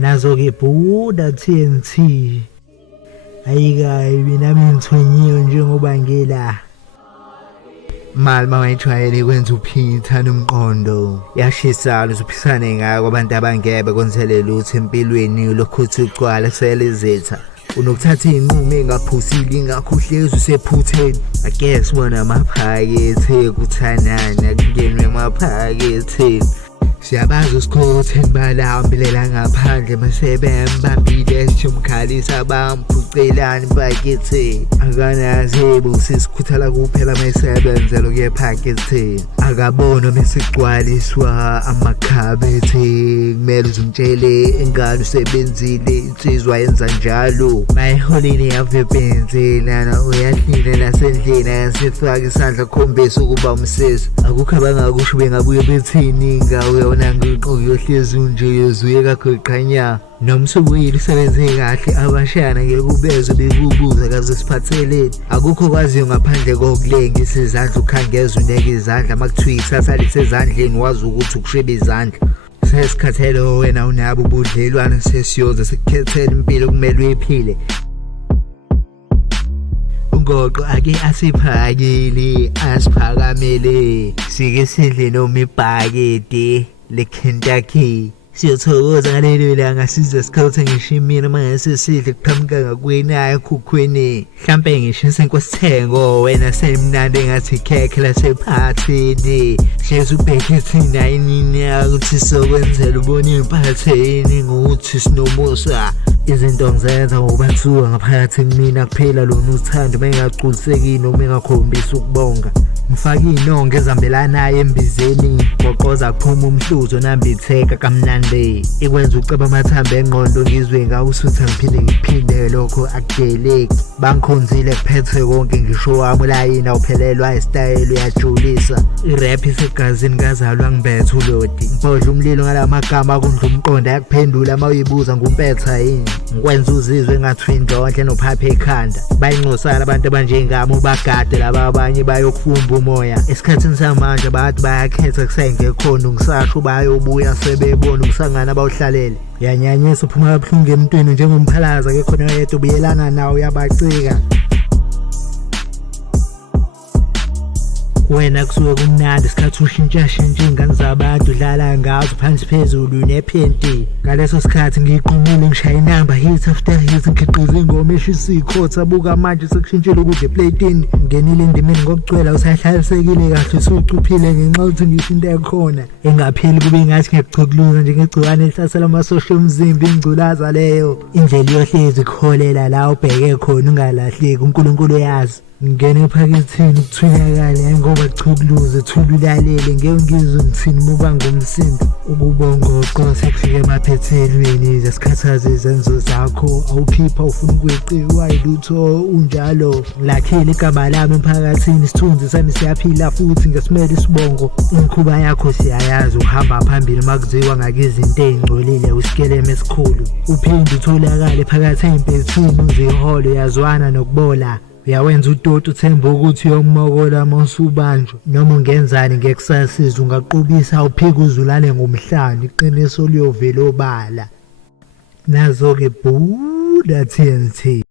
nazo-ke Buddha TNT ayikabi nami ngithonyiwe njengoba ngila mali mawayijwayele kwenza uphithana umqondo yashisana usuphisane ngako abantu abangebe konsele lutho empilweni lokhu uthi ugcwala selezitha unokuthatha iy'nqumo engaphusile ingakho uhlezi usephutheni I guess wona amaphakethe kuthanana kungenwe emaphaketheni siyabazi usikhotheni balambilela ngaphandle masebembambile sijumkhalisa bamphucelani bakethe akanazebo sisikhuthala kuphela mayisebenzelo kuyephaketheni akabona mesigcwaliswa amakhabethe kumele uzumtshele ingane usebenzile insizwa yenza njalo mayiholini yavebenzela uyahlile nasendlini ayasifaka isandla khombisa ukuba umsesi akukho abangakusho bengabuye bethini ngawe ngiyohlezi unje yozuye kakho iqhanya noma usubuyile usebenze kahle abashana ngeke ubeze bekubuza kaze siphatheleni akukho kwaziyo ngaphandle kokulengisa izandla ukhangeza uneke izandla makuthiwa isasa lisezandleni wazi ukuthi ukusheba izandla sesikhathelo wena unabo ubudlelwane sesiyoza sikukhethela impilo kumele uyiphile ungoqo ake asiphakile asiphakamele sike sidle noma ibhakede leKentucky siyothokoza ngalelo langa size sikhawuthe ngisho imina mangase sidle kuqhamuka ngakwenayo ekhukhweni mhlampe ngisho isenkosithengo wena semnandi engathi ikhekhe lasephathini hlezi ubheke thina inini ukuthi sokwenzela ubone imphatheni ngokuthi sinomusa izinto ngizenza ngoba kuthiwa ngaphakathi kumina kuphela lona uthando mengaculisekile noma engakhombisa ukubonga ngifaka iy'nongo ezihambelanayo embizeni ngoqoza kuphuma umhluzo nambitheka kamnandi ikwenza uceba amathambo engqondo ngizwe ngawusutha ngiphinde ngiphinde lokho akudeleki bangikhonzile kuphethe konke ngisho wami ulayini awuphelelwa isitayela uyajulisa irap isegazini kazalwa ngibetha ulodi ngibhodla umlilo ngalamagama akundla umqondo ayakuphendula uma uyibuza ngumpetha yini ngikwenza uzizwe engathi indlonhle nophapha ekhanda bayinxusana abantu abanjengami ubagade laba abanye bayokufumba umoya esikhathini samanje abantu bayakhetha kusayengekhona ungisasho bayobuya sebebona umsangana bawuhlalele yanyanyisa uphuma kabuhlungu emntwini njengomphalaza ke khona yedwa ubuyelana nawo uyabacika wena kusuke kumnandi isikhathi ushintshashintsha iy'ngane zabantu udlala ngazo phansi phezulu nephenti ngaleso sikhathi ngiyiqumile ngishaya inamba hit after hit ngikhiqiza ingoma eshisa iy'khotha buka manje sekushintshile ukudla eplatini ngenile endimeni ngokugcwela usahlalisekile kahle usucuphile ngenxa yokuthi ngisho into ekhona engapheli kube ngathi ngiyachokuluza njengegciwane elihlasela amasosha omzimba ingculaza leyo indlela iyohlezi ikholela la ubheke khona ungalahleki uNkulunkulu uyazi ngene ephaketheni ukuthwilakale ngoba chukuluze thula ulalele ngeke ngizwe ngithini muba ngumsindo ukubongoqo sekufike emaphethelweni zesikhathazi izenzo zakho awukhipha ufuna ukweqiwa yilutho unjalo lakhile igama lami emphakathini isithunzi sami siyaphila futhi ngesimele isibongo imkhuba yakho siyayazi uhamba phambili makuziwa ngakizinto ezingcolile usikeleme esikhulu uphinde utholakale phakathi empethini uziholo yazwana nokubola uyawenza uToti uthemba ukuthi uyomokola mawusubanjwa noma ungenzani ngekusasiza ungaqubisa uphike uzulale ngomhlanje iqiniso liyovela obala nazo-ke Buddha TNT